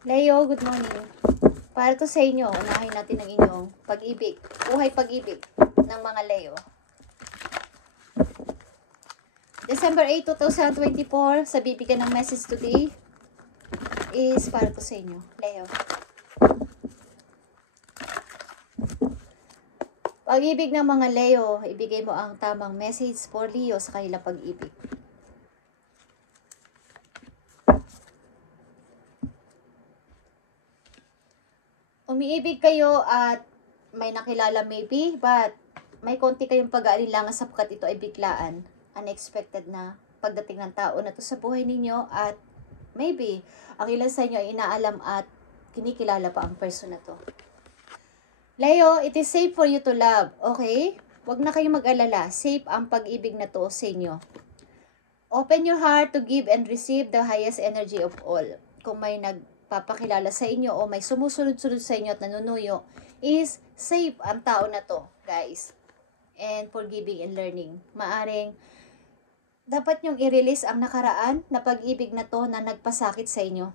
Leo, good morning. Para to sa inyo, unahin natin ang inyong pag-ibig. Buhay pag-ibig ng mga Leo. December 8, 2024, sa bibigyan ng message today is para to sa inyo, Leo. Pag-ibig ng mga Leo, ibigay mo ang tamang message for Leo sa kanilang pag-ibig. Umiibig kayo at may nakilala maybe, but may konti kayong pag-aalinlangan sapagkat ito ay biglaan, unexpected na pagdating ng tao na to sa buhay ninyo, at maybe ang ilan sa inyo ay inaalam at kinikilala pa ang person na to. Leo, it is safe for you to love, okay? Huwag na kayong mag-alala, safe ang pag-ibig na to sa inyo. Open your heart to give and receive the highest energy of all. Kung may nagpapakilala sa inyo o may sumusunod-sunod sa inyo at nanunuyo, is safe ang tao na to, guys. And forgiving and learning. Maaring dapat nyong i-release ang nakaraan na pag-ibig na to na nagpasakit sa inyo.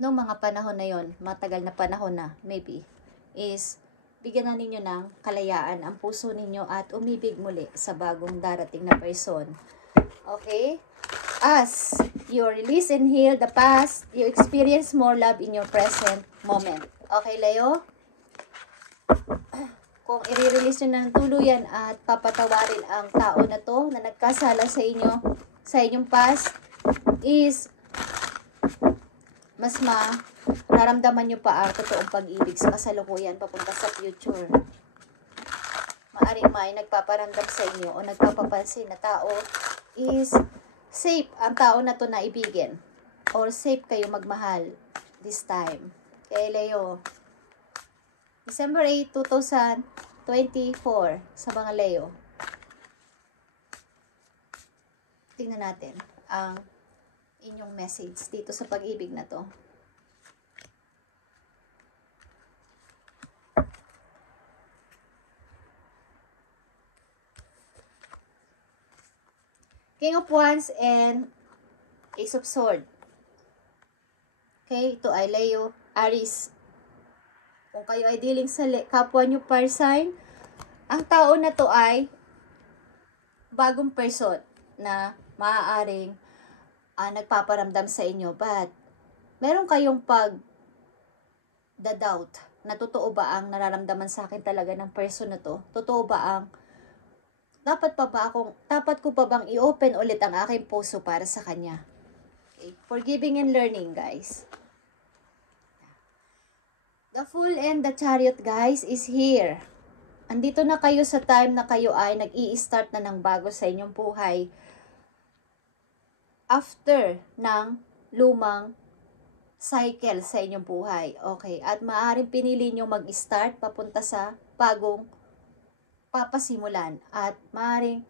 Noong mga panahon na yon, matagal na panahon na, maybe, is bigyan na ninyo ng kalayaan ang puso ninyo at umibig muli sa bagong darating na person. Okay? As you release and heal the past, you experience more love in your present moment. Okay, Leo? Kung i-release nyo ng tuluyan at papatawarin ang tao na to na nagkasala sa inyo, sa inyong past, is mas nararamdaman nyo pa ang totoong pag-ibig sa kasalukuyan papunta sa future. Maaring may nagpaparamdam sa inyo o nagpapapansin na tao is safe ang tao na to na ibigin or safe kayo magmahal this time. Okay, Leo. December 8, 2024 sa mga Leo. Tingnan natin ang inyong message dito sa pag-ibig na to. King of Wands and Ace of Swords. Okay, ito ay Leo, Aries. Kung kayo ay dealing sa kapwa nyo fire sign, ang tao na to ay bagong person na maaaring nagpaparamdam sa inyo, but meron kayong doubt na totoo ba ang nararamdaman sa akin talaga ng person na to? Totoo ba ang dapat ko pa bang i-open ulit ang aking puso para sa kanya? Okay. Forgiving and learning, guys. The Fool and the Chariot, guys, is here. Andito na kayo sa time na kayo ay nag-i-start na ng bago sa inyong buhay. After ng lumang cycle sa inyong buhay. Okay. At maaaring pinili nyo mag-start papunta sa bagong papasimulan, at maaaring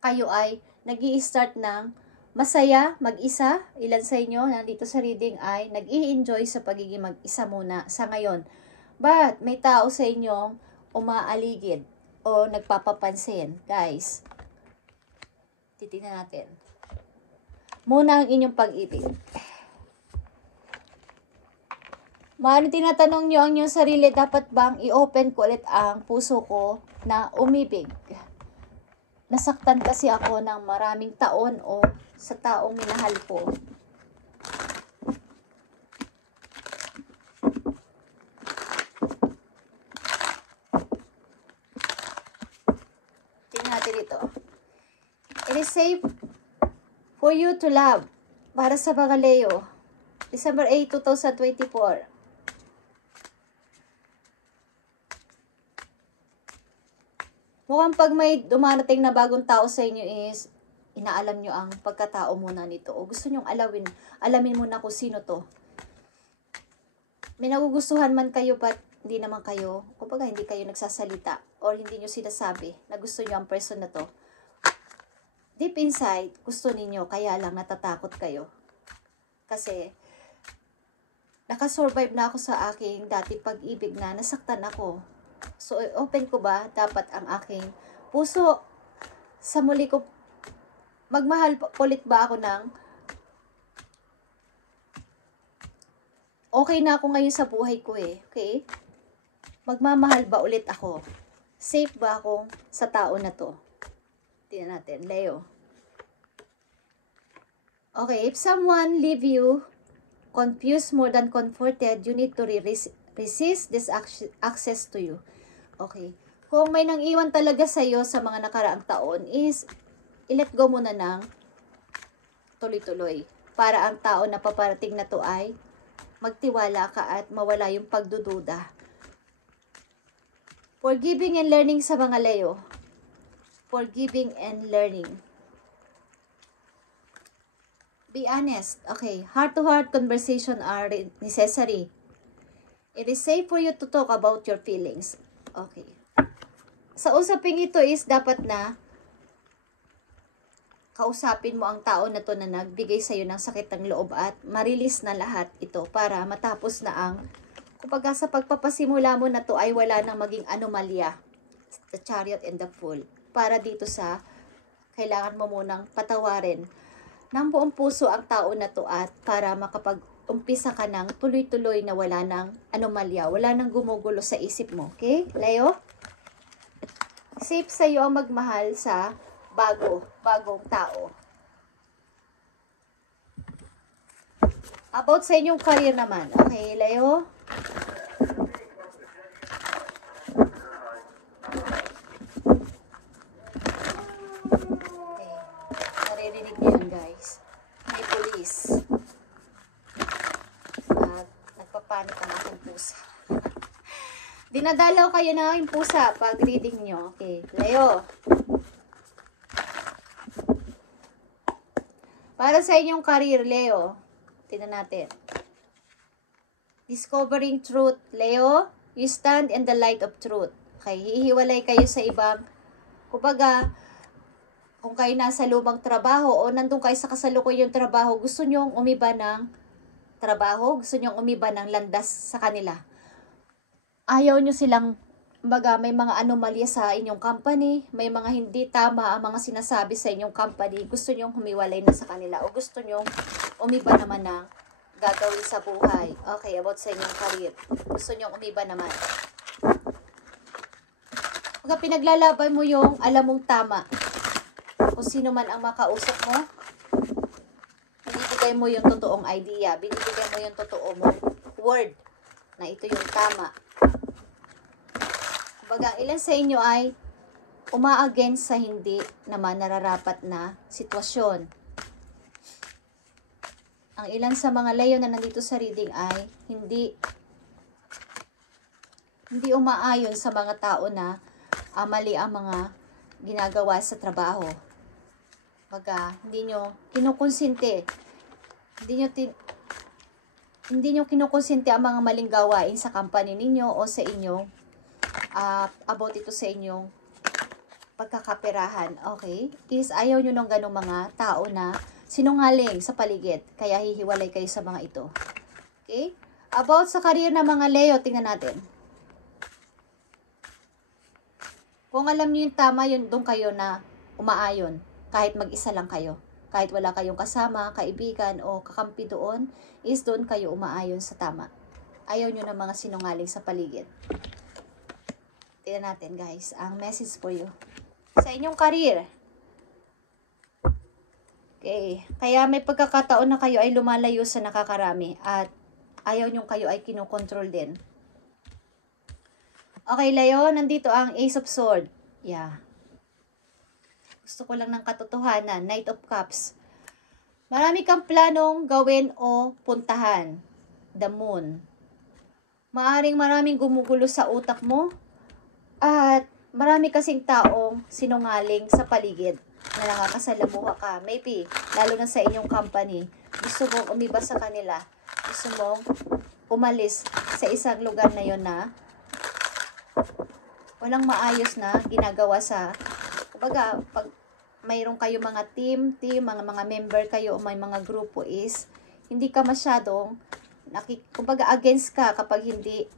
kayo ay nag-i-start ng masaya mag-isa. Ilan sa inyo nandito sa reading ay nag-i-enjoy sa pagiging mag-isa muna sa ngayon, but may tao sa inyong umaaligid o nagpapapansin, guys. Titingnan natin muna ang inyong pag-ibig. Maaaring tinatanong nyo ang inyong sarili, dapat bang i-open ko ulit ang puso ko na umibig? Nasaktan kasi ako ng maraming taon o sa taong minahal ko. Tingnan natin ito. It is safe for you to love. Para sa mga Leo. December 8, 2024. Mukhang pag may dumarating na bagong tao sa inyo is inaalam nyo ang pagkatao muna nito o gusto nyong alamin muna kung sino to. May nagugustuhan man kayo, but hindi naman kayo, kumbaga hindi kayo nagsasalita or hindi nyo sinasabi na gusto nyo ang person na to. Deep inside, gusto ninyo, kaya lang natatakot kayo. Kasi nakasurvive na ako sa aking dati pag-ibig na nasaktan ako. So, open ko ba dapat ang aking puso? Sa muli ko, magmahal ulit ba ako ng okay na ako ngayon sa buhay ko eh. Okay? Magmamahal ba ulit ako? Safe ba ako sa tao na to? Tingnan natin, Leo. Okay, if someone leave you confused more than comforted, you need to resist this access to you. Okay. Kung may nang iwan talaga sa'yo sa mga nakaraang taon is, i-let go muna ng tuloy-tuloy. Para ang tao na paparating na to ay magtiwala ka at mawala yung pagdududa. Forgiving and learning sa mga Leo. Forgiving and learning. Be honest. Okay. Heart-to-heart conversation are necessary. It is safe for you to talk about your feelings. Okay. Sa usaping ito is dapat na kausapin mo ang tao na to na nagbigay sa'yo ng sakit ng loob at marilis na lahat ito para matapos na ang kumbaga sa pagpapasimula mo na to ay wala nang maging anomalya. The Chariot and the Fool. Para dito sa kailangan mo munang patawarin ng buong puso ang tao na to at para makapag-umpisa ka ng tuloy-tuloy na wala nang anomalya, wala nang gumugulo sa isip mo. Okay, Leo? Safe sa iyo ang magmahal sa bagong tao. About sa inyong career naman. Okay, Leo? Okay. Naririnig niyo yan, guys. May police. At nagpapanik ang aking pusa. Dinadalaw kayo na yung pusa pag reading nyo. Okay, Leo. Para sa inyong career, Leo. Tingnan natin. Discovering truth, Leo. You stand in the light of truth. Okay, hihiwalay kayo sa ibang, kumbaga, kung kayo nasa lumang trabaho o nandun kayo sa kasalukuyang trabaho, gusto nyong umiba ng trabaho, gusto nyong umiba ng landas sa kanila. Ayaw nyo silang, baga may mga anomalya sa inyong company, may mga hindi tama ang mga sinasabi sa inyong company, gusto nyong humiwalay na sa kanila o gusto nyong umiba naman ng gagawin sa buhay. Okay, about sa inyong career. Gusto nyong umiba naman. Baga pinaglalaban mo yung alam mong tama. Kung sino man ang makausap mo, binibigay mo yung totoong idea, binibigay mo yung totoo mong word na ito yung tama. Kumbaga, ilan sa inyo ay uma-against sa hindi naman nararapat na sitwasyon. Ang ilan sa mga Leo na nandito sa reading ay hindi umaayon sa mga tao na mali ang mga ginagawa sa trabaho. Kumbaga, hindi nyo kinukonsente. Hindi nyo kinukonsente ang mga maling gawain sa company ninyo o sa inyong about ito sa inyong pagkakaperahan. Okay? Is ayaw nyo ng ganong mga tao na sinungaling sa paligid. Kaya hihiwalay kayo sa mga ito. Okay? About sa career ng mga Leo, tingnan natin. Kung alam nyo yung tama, yun doon kayo na umaayon. Kahit mag-isa lang kayo. Kahit wala kayong kasama, kaibigan, o kakampi doon, is doon kayo umaayon sa tama. Ayaw nyo ng mga sinungaling sa paligid. Tingnan natin, guys, ang message for you. Sa inyong career. Okay. Kaya may pagkakataon na kayo ay lumalayo sa nakakarami at ayaw nyo kayo ay kinokontrol din. Okay, Leo, nandito ang Ace of Swords. Yeah. Gusto ko lang ng katotohanan. Knight of Cups. Marami kang planong gawin o puntahan. The Moon. Maraming gumugulo sa utak mo. At marami kasing taong sinungaling sa paligid na nakakasalamuha ka. Maybe, lalo na sa inyong company. Gusto mong umiba sa kanila. Gusto mong umalis sa isang lugar na yon na walang maayos na ginagawa sa, kumbaga, pag mayroon kayo mga team, mga member kayo o may mga grupo is, hindi ka masyadong, kumbaga, against ka kapag hindi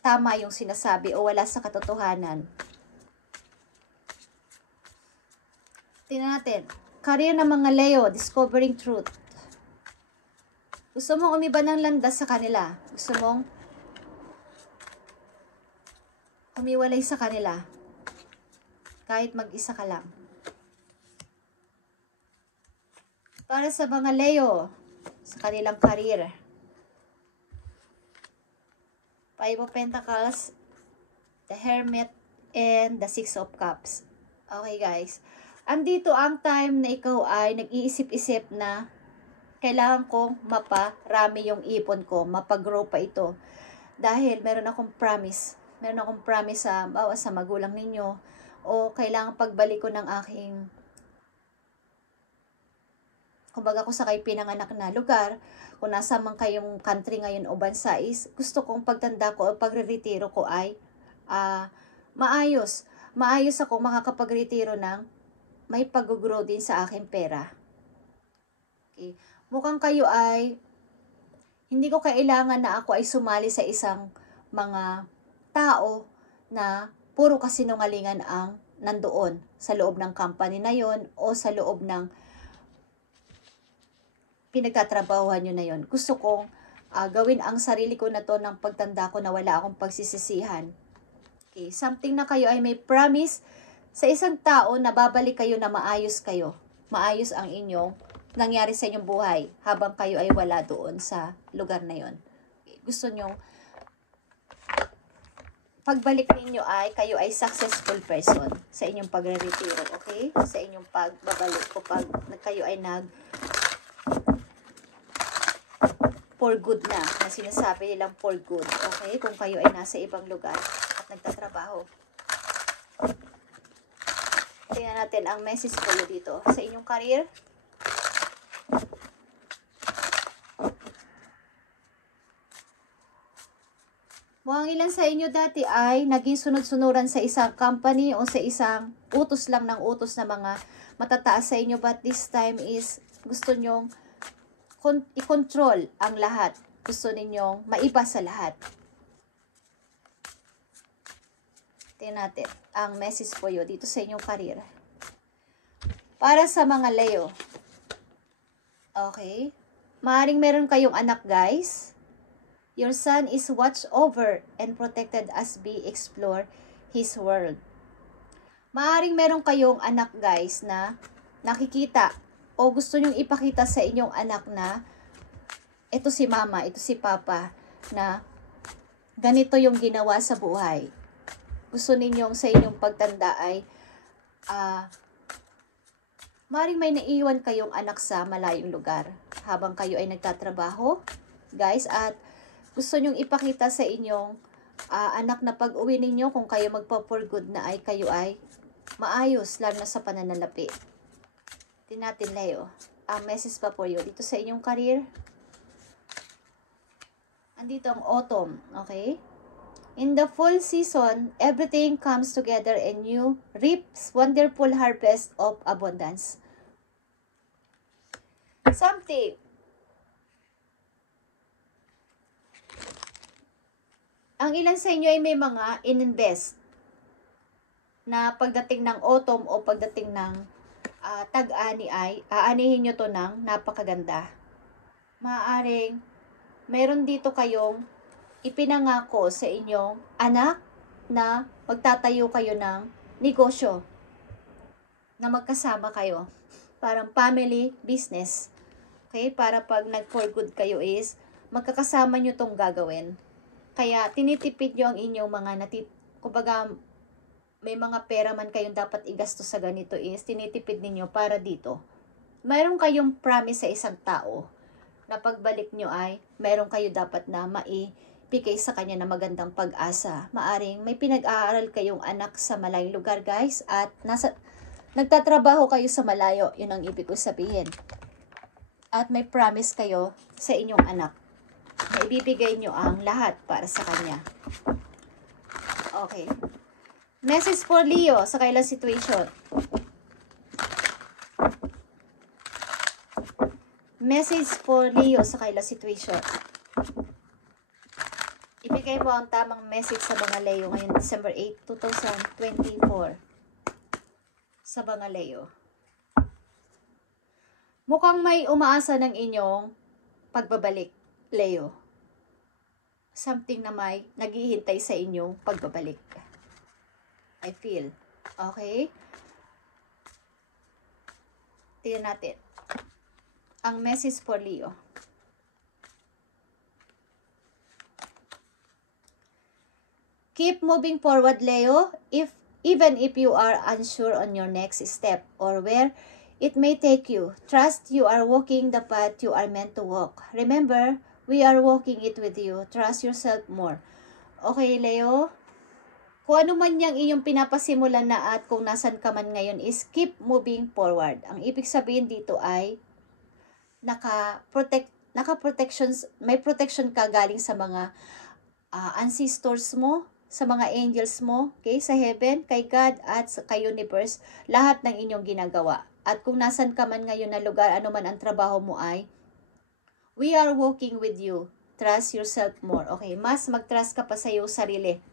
tama yung sinasabi o wala sa katotohanan. Tingnan natin. Career ng mga Leo, discovering truth. Gusto mong umiba ng landas sa kanila. Gusto mong umiwalay sa kanila. Kahit mag-isa ka lang. Para sa mga Leo, sa kanilang career. Five of Pentacles, the Hermit, and the Six of Cups. Okay guys. Andito ang time na ikaw ay nag-iisip-isip na kailangan kong maparami yung ipon ko, mapagrow pa ito. Dahil meron akong promise. Meron akong promise sa magulang ninyo. O kailangan pagbalik ko ng aking, kumbaga ko sa kayo pinanganak na lugar, kung nasa man kayong country ngayon o bansa is, gusto kong pagtanda ko o pagre-retiro ko ay maayos. Maayos ako makakapag-retiro ng may pag-grow din sa aking pera. Okay. Mukhang kayo ay, hindi ko kailangan na ako ay sumali sa isang mga tao na puro kasinungalingan ang nandoon sa loob ng company na yon o sa loob ng pinagtatrabahuhan nyo na yon. Gusto kong gawin ang sarili ko na to ng pagtanda ko na wala akong pagsisisihan. Okay, something na kayo ay may promise sa isang tao na babalik kayo na maayos kayo. Maayos ang inyong nangyari sa inyong buhay habang kayo ay wala doon sa lugar na yon. Okay, gusto nyo pagbalik ninyo ay kayo ay successful person sa inyong pagre-retiro, okay? Sa inyong pagbabalik o pag kayo ay for good na sinasabi nilang for good, okay? Kung kayo ay nasa ibang lugar at nagtatrabaho. Tingnan natin ang message ko dito sa inyong career. Mukhang ilan sa inyo dati ay naging sunod-sunuran sa isang company o sa isang utos lang ng utos na mga matataas sa inyo, but this time is gusto nyong i-control ang lahat. Gusto ninyong maiba sa lahat. Tingnan natin ang message po yun dito sa inyong career. Para sa mga Leo. Okay. Maaring meron kayong anak, guys. Your son is watched over and protected as we explore his world. Maaring meron kayong anak, guys, na nakikita o gusto nyong ipakita sa inyong anak na ito si mama, ito si papa, na ganito yung ginawa sa buhay. Gusto ninyong sa inyong pagtanda ay maaring may naiwan kayong anak sa malayong lugar habang kayo ay nagtatrabaho, guys, at gusto nyong ipakita sa inyong anak na pag-uwi ninyo, kung kayo magpa-for good na ay kayo ay maayos, lalo na sa pananalapi. Tingnan natin, Leo. Ang message pa po yun dito sa inyong career. Andito ang autumn, okay? In the full season, everything comes together and you reaps wonderful harvest of abundance. Something. Ang ilan sa inyo ay may mga ininvest na pagdating ng autumn o pagdating ng tag-ani ay aanihin nyo to ng napakaganda. Maaaring meron dito kayong ipinangako sa inyong anak na magtatayo kayo ng negosyo na magkasama kayo. Parang family business. Okay? Para pag nag-for good kayo is magkakasama nyo tong gagawin. Kaya tinitipid nyo ang inyong mga kumbaga may mga pera man kayong dapat igastos sa ganito is tinitipid ninyo para dito. Mayroon kayong promise sa isang tao na pagbalik nyo ay mayroon kayo dapat na maibigay sa kanya na magandang pag-asa. Maaring may pinag-aaral kayong anak sa malayong lugar, guys, at nagtatrabaho kayo sa malayo. Yun ang ibig ko sabihin. At may promise kayo sa inyong anak na ibibigay nyo ang lahat para sa kanya. Okay. Message for Leo sa kailang situation. Message for Leo sa kailang situation. Ibigay mo ang tamang message sa mga Leo ngayon, December 8, 2024. Sa mga Leo. Mukhang may umaasa ng inyong pagbabalik, Leo. Something na may naghihintay sa inyong pagbabalik. I feel. Okay? Tingnan natin. Ang message for Leo. Keep moving forward, Leo, even if you are unsure on your next step or where it may take you. Trust you are walking the path you are meant to walk. Remember, we are walking it with you. Trust yourself more. Okay, Leo? Kung ano man yang inyong pinapasimulan na at kung nasan ka man ngayon is keep moving forward. Ang ibig sabihin dito ay may protection ka galing sa mga ancestors mo, sa mga angels mo, okay, sa heaven, kay God at kay universe, lahat ng inyong ginagawa. At kung nasan ka man ngayon na lugar, ano man ang trabaho mo ay, we are walking with you. Trust yourself more. Okay, mas mag-trust ka pa sa iyong sarili.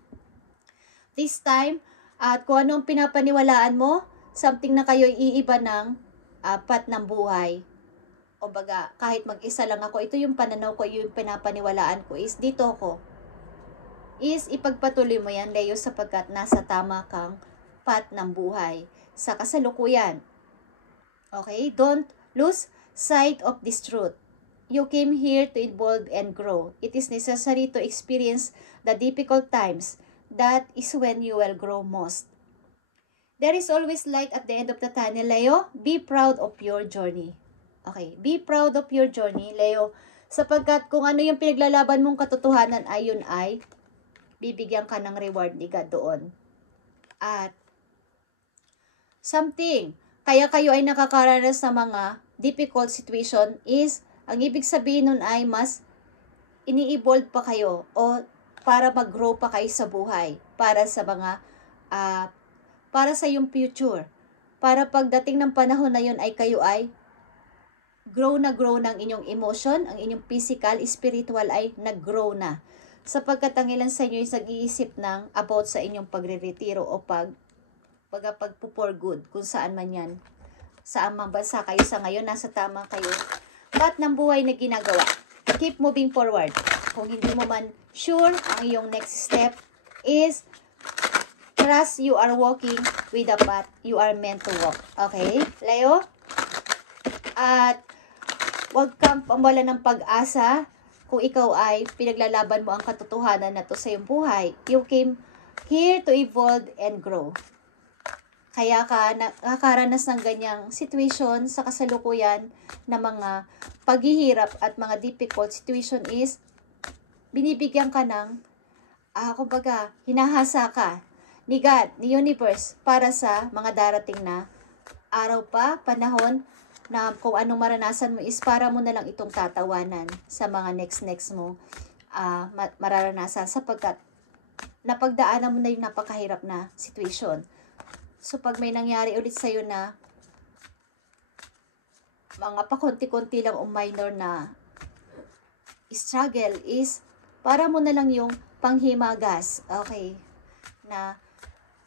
This time, at kung anong pinapaniwalaan mo, something na kayo iiba ng path ng buhay. O baga, kahit mag-isa lang ako, ito yung pananaw ko, yung pinapaniwalaan ko is dito ako. Is ipagpatuloy mo yan, Leo, sapagkat nasa tama kang path ng buhay sa kasalukuyan. Okay? Don't lose sight of this truth. You came here to evolve and grow. It is necessary to experience the difficult times. That is when you will grow most. There is always light at the end of the tunnel, Leo. Be proud of your journey. Okay? Be proud of your journey, Leo, sapagkat kung ano yung pinaglalaban mong katotohanan ayon ay bibigyan ka ng reward ni God doon. At something, kaya kayo ay nakakaranas ng mga difficult situation is, ang ibig sabihin nun ay mas ini-evolve pa kayo o para mag-grow pa kayo sa buhay, para sa mga, para sa yung future. Para pagdating ng panahon na yun ay kayo ay grow ng inyong emotion, ang inyong physical, spiritual ay nag-grow na. Sapagkat ang ilan sa inyo ay nag-iisip ng about sa inyong pagre-retiro o pagpo-for good, kung saan man yan. Saan man bansa kayo sa ngayon, nasa tama kayo. Lahat ng buhay na ginagawa. Keep moving forward. Kung hindi mo man sure, ang iyong next step is trust you are walking with the path you are meant to walk. Okay, Leo? At huwag kang pamwala ng pag-asa. Kung ikaw ay pinaglalaban mo ang katotohanan na to sa iyong buhay, you came here to evolve and grow. Kaya ka nakakaranas ng ganyang situation sa kasalukuyan na mga paghihirap at mga difficult situation is binibigyan ka ng, kumbaga, hinahasa ka ni God, ni universe para sa mga darating na araw pa, panahon, na kung anong maranasan mo is para mo na lang itong tatawanan sa mga next mo mararanasan sapagkat napagdaanan mo na yung napakahirap na situation. So pag may nangyari ulit sa'yo na mga pakonti-konti lang o minor na struggle is para mo na lang yung panghimagas, okay, na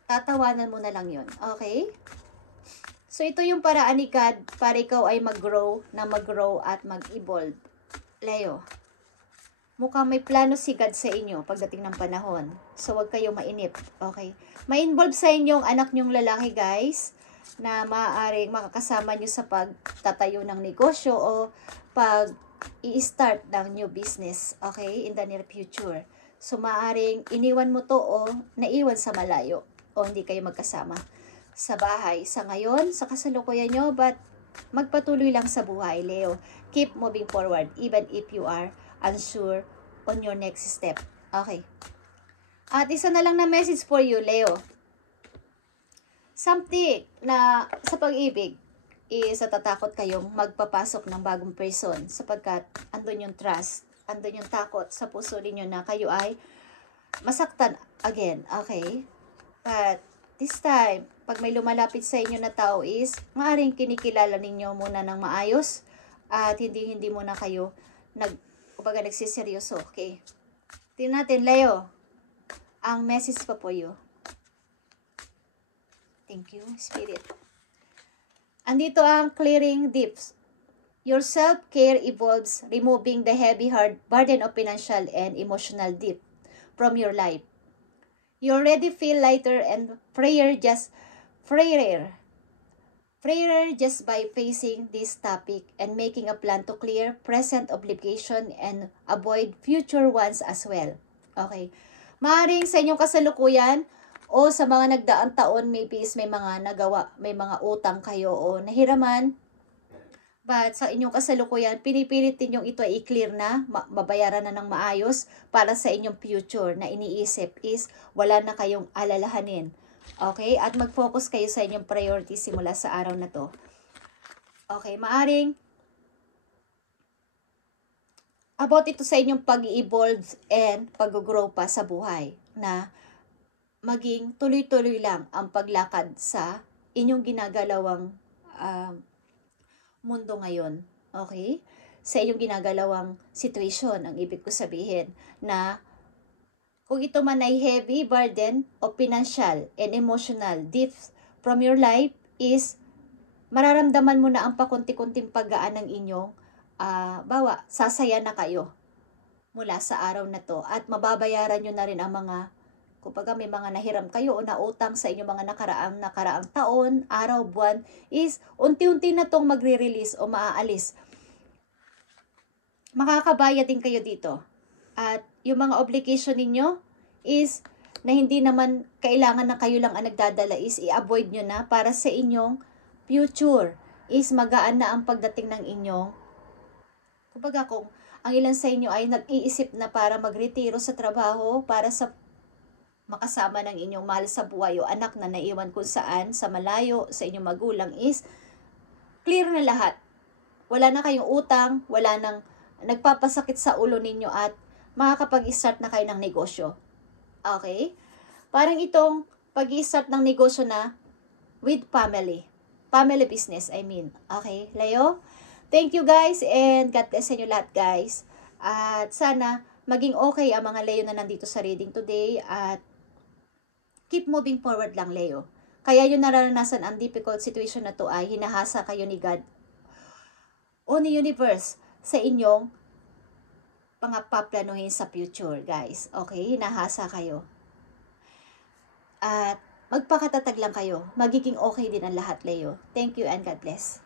tatawanan mo na lang yun, okay? So, ito yung paraan ni God para ikaw ay mag-grow at mag-evolve. Leo, mukhang may plano si God sa inyo pagdating ng panahon. So, huwag kayo mainip. Okay? May involve sa inyong anak nyong lalaki, guys, na maaaring makakasama nyo sa pagtatayo ng negosyo o pag-i-start ng new business. Okay? In the near future. So, maaaring iniwan mo to o naiwan sa malayo o hindi kayo magkasama sa bahay sa ngayon, sa kasalukuyan nyo, but magpatuloy lang sa buhay, Leo. Keep moving forward, even if you are unsure on your next step. Okay. At isa na lang na message for you, Leo. Something na sa pag-ibig is natatakot kayong magpapasok ng bagong person sapagkat andun yung trust, andun yung takot sa puso ninyo na kayo ay masaktan again. Okay? But this time, pag may lumalapit sa inyo na tao is, maaaring kinikilala ninyo muna ng maayos at hindi muna kayo nagsiseryoso, okay? Tingnan natin, Leo, ang message pa po you. Thank you, Spirit. Andito ang clearing deeps. Your self-care involves removing the heavy hard burden of financial and emotional debt from your life. You already feel lighter and freer just by facing this topic and making a plan to clear present obligation and avoid future ones as well. Okay. Maaring sa inyong kasalukuyan o sa mga nagdaang taon, maybe is may mga nagawa, may mga utang kayo o nahiraman. But sa inyong kasalukuyan, pinipilit ninyong ito ay i-clear na, mabayaran na ng maayos para sa inyong future na iniisip is wala na kayong alalahanin. Okay? At mag-focus kayo sa inyong priority simula sa araw na to. Okay, maaring about ito sa inyong pag-evolve and pag-grow pa sa buhay na maging tuloy-tuloy lang ang paglakad sa inyong ginagalawang mundo ngayon. Okay? Sa inyong ginagalawang situation, ang ibig ko sabihin na kung ito man ay heavy burden o financial and emotional depth from your life is mararamdaman mo na ang pakunti-kunting paggaan ng inyong sasaya na kayo mula sa araw na to at mababayaran nyo na rin ang mga kumbaga may mga nahiram kayo o nautang sa inyong mga nakaraang taon, araw, buwan, is unti-unti na tong magre-release o maaalis. Makakabayad din kayo dito. At yung mga obligation ninyo is na hindi naman kailangan na kayo lang ang nagdadala is i-avoid nyo na para sa inyong future is magaan na ang pagdating ng inyong kumbaga kung ang ilan sa inyo ay nag-iisip na para magretiro sa trabaho para sa makasama ng inyong mahal sa buhay o anak na naiwan kung saan, sa malayo, sa inyong magulang is clear na lahat. Wala na kayong utang, wala nang nagpapasakit sa ulo ninyo at makakapag-start na kayo ng negosyo. Okay? Parang itong pag-start ng negosyo na with family. Family business, I mean. Okay, Leo? Thank you guys and God bless sa inyo lahat guys. At sana maging okay ang mga Leo na nandito sa reading today at keep moving forward lang, Leo. Kaya yung nararanasan ang difficult situation na to ay hinahasa kayo ni God o ni universe sa inyong paplanuhin sa future, guys. Okay? Hinahasa kayo. At magpakatatag lang kayo. Magiging okay din ang lahat, Leo. Thank you and God bless.